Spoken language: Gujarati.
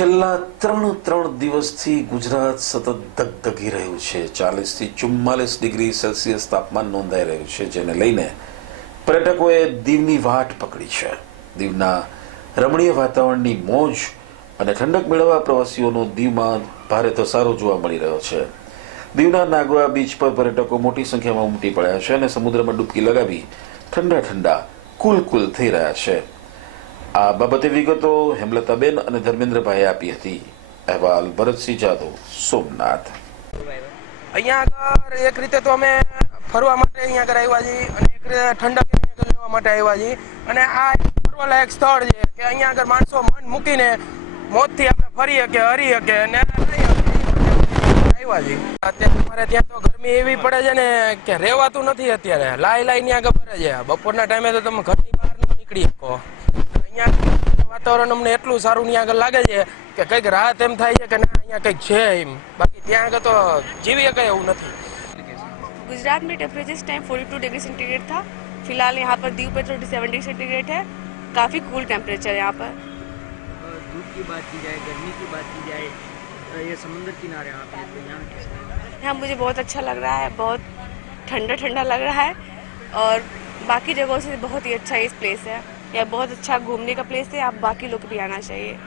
છેલ્લા ત્રણ ત્રણ દિવસથી ગુજરાત સતત ધગધગી રહ્યું છે. ચાલીસથી ચુમ્માલીસ ડિગ્રી સેલ્સિયસ તાપમાન નોંધાઈ રહ્યું છે, જેને લઈને પર્યટકોએ દીવની વાટ પકડી છે. દીવના રમણીય વાતાવરણની મોજ અને ઠંડક મેળવવા પ્રવાસીઓનો દીવમાં ભારે ધસારો જોવા મળી રહ્યો છે. દીવના નાગવા બીચ પર પર્યટકો મોટી સંખ્યામાં ઉમટી પડ્યા છે અને સમુદ્રમાં ડૂબકી લગાવી ઠંડા ઠંડા કુલ કુલ થઈ રહ્યા છે. આ બાબતે વિગતો હેમલતાબેન અને ધર્મેન્દ્રભાઈએ આપી હતી. અહેવાલ ભરતસિંહ જાદવ, સોમનાથ. અહીંયા આગળ એક રીતે તો અમે ફરવા માટે અહીંયા આગળ આવ્યા છીએ અને એક રીતે ઠંડક લેવા માટે આવ્યા છીએ. અને આ ફરવાલાયક સ્થળ છે કે અહીંયા આગળ માણસો મન મૂકીને મોતથી આપણે ફરી શકે હરી શકે અને આવ્યા છીએ. અત્યારે અમારે ત્યાં તો ગરમી એવી પડે છે ને કે રહેવાતું નથી અત્યારે. લાઈ લાઈ ની આગળ ભરે છે. બપોરના ટાઈમે તો તમે ઘરની બહાર નીકળી શકો. અહીંયા વાતાવરણ અમને એટલું સારું ત્યાં આગળ લાગે છે કે કંઈક રાહત એમ થાય છે કે ના અહીંયા કંઈક છે એમ બાકી ત્યાં આગળ તો જીવી શકાય એવું નથી गुजरात में टेम्परेचर इस टाइम 42 डिग्री सेंटीग्रेड था फिलहाल यहाँ पर दीव पे 37 डिग्री सेंटीग्रेड है काफ़ी कूल टेम्परेचर है यहाँ पर अ, धूप की बात की जाए गर्मी की बात की जाए अ, ये समुद्र किनारे आप हैं तो यहाँ कैसा है? यहाँ मुझे बहुत अच्छा लग रहा है बहुत ठंडा ठंडा लग रहा है और बाकी जगहों से बहुत ही अच्छा इस प्लेस है यह बहुत अच्छा घूमने का प्लेस है आप बाकी लोग को भी आना चाहिए